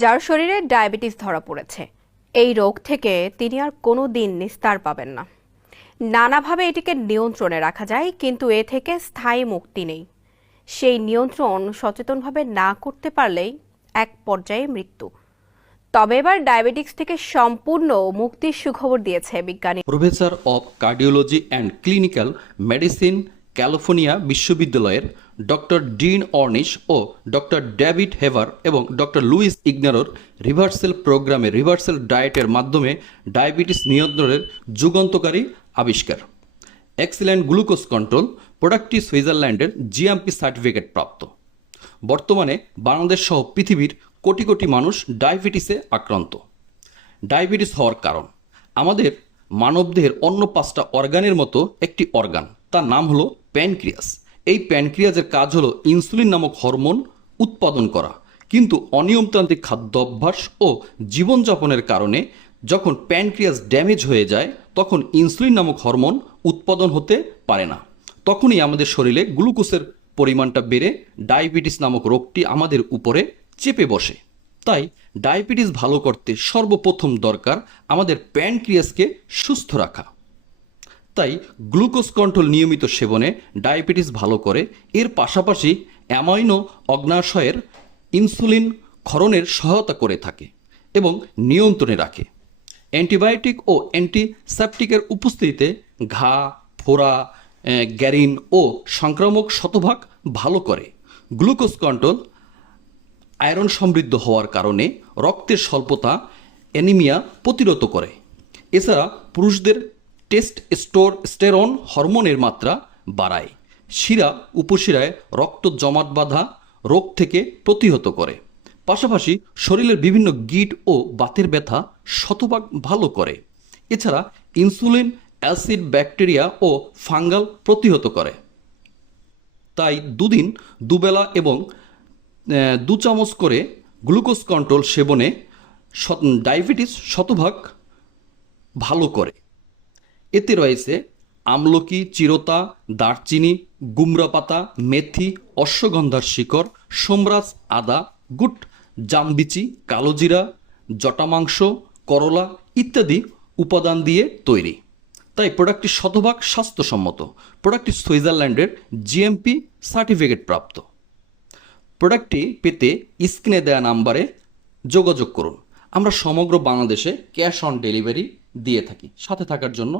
যার শরীরে ডায়াবেটিস ধরা পড়েছে, এই রোগ থেকে তিনি আর কোনো দিন নিস্তার পাবেন না। নানাভাবে এটিকে নিয়ন্ত্রণে রাখা যায়, কিন্তু এ থেকে স্থায়ী মুক্তি নেই। সেই নিয়ন্ত্রণ সচেতনভাবে না করতে পারলেই এক পর্যায়ে মৃত্যু। তবে এবার ডায়াবেটিস থেকে সম্পূর্ণ মুক্তির সুখবর দিয়েছে বিজ্ঞানী। Professor of cardiology and clinical medicine, California বিশ্ববিদ্যালয়ের ডক্টর ডিন অর্নিশ ও ডক্টর ডেভিড হেভার এবং ডক্টর লুইস ইগনারোর রিভার্সাল প্রোগ্রামে রিভার্সাল ডায়েটের মাধ্যমে ডায়াবেটিস নিয়ন্ত্রণের যুগান্তকারী আবিষ্কার। এক্সিলেন্ট গ্লুকোজ কন্ট্রোল প্রোডাক্টটি সুইজারল্যান্ডের জিএমপি সার্টিফিকেট প্রাপ্ত। বর্তমানে বাংলাদেশ সহ পৃথিবীর কোটি কোটি মানুষ ডায়াবেটিসে আক্রান্ত। ডায়াবেটিস হওয়ার কারণ, আমাদের মানবদেহের অন্য 5টা অর্গানের মতো একটি অর্গান, তার নাম হলো প্যানক্রিয়াস। এই প্যানক্রিয়াসের কাজ হলো ইনসুলিন নামক হরমোন উৎপাদন করা, কিন্তু অনিয়মতান্ত্রিক খাদ্যাভ্যাস ও জীবনযাপনের কারণে যখন প্যানক্রিয়াস ড্যামেজ হয়ে যায়, তখন ইনসুলিন নামক হরমোন উৎপাদন হতে পারে না। তখনই আমাদের শরীরে গ্লুকোজের পরিমাণটা বেড়ে ডায়াবেটিস নামক রোগটি আমাদের উপরে চেপে বসে। তাই ডায়াবেটিস ভালো করতে সর্বপ্রথম দরকার আমাদের প্যানক্রিয়াসকে সুস্থ রাখা। তাই গ্লুকোজ কন্ট্রোল নিয়মিত সেবনে ডায়াবেটিস ভালো করে। এর পাশাপাশি অ্যামাইনো অগ্ন্যাশয়ের ইনসুলিন ক্ষরণের সহায়তা করে থাকে এবং নিয়ন্ত্রণে রাখে। অ্যান্টিবায়োটিক ও অ্যান্টিসেপটিকের উপস্থিতিতে ঘা, ফোড়া, গ্যারিন ও সংক্রামক শতভাগ ভালো করে। গ্লুকোজ কন্ট্রোল আয়রন সমৃদ্ধ হওয়ার কারণে রক্তের স্বল্পতা, অ্যানিমিয়া প্রতিরোধ করে। এছাড়া পুরুষদের টেস্টোস্টেরন হরমোনের মাত্রা বাড়ায়। শিরা উপশিরায় রক্ত জমাট বাঁধা রোগ থেকে প্রতিহত করে। পাশাপাশি শরীরের বিভিন্ন গিঁট ও বাতের ব্যথা শতভাগ ভালো করে। এছাড়া ইনসুলিন, অ্যাসিড, ব্যাকটেরিয়া ও ফাঙ্গাল প্রতিহত করে। তাই দুদিন দুবেলা এবং 2 চামচ করে গ্লুকোজ কন্ট্রোল সেবনে ডায়াবেটিস শতভাগ ভালো করে। এতে রয়েছে আমলকি, চিরতা, দারচিনি, গুমরা পাতা, মেথি, অশ্বগন্ধার শিকড়, সোমরাজ, আদা, গুট, জামবিচি, কালোজিরা, জটামাংস, করলা ইত্যাদি উপাদান দিয়ে তৈরি। তাই প্রোডাক্টটি শতভাগ স্বাস্থ্যসম্মত। প্রোডাক্টটি সুইজারল্যান্ডের জিএমপি সার্টিফিকেট প্রাপ্ত। প্রোডাক্টটি পেতে স্ক্রিনে দেওয়া নাম্বারে যোগাযোগ করুন। আমরা সমগ্র বাংলাদেশে ক্যাশ অন ডেলিভারি দিয়ে থাকি। সাথে থাকার জন্য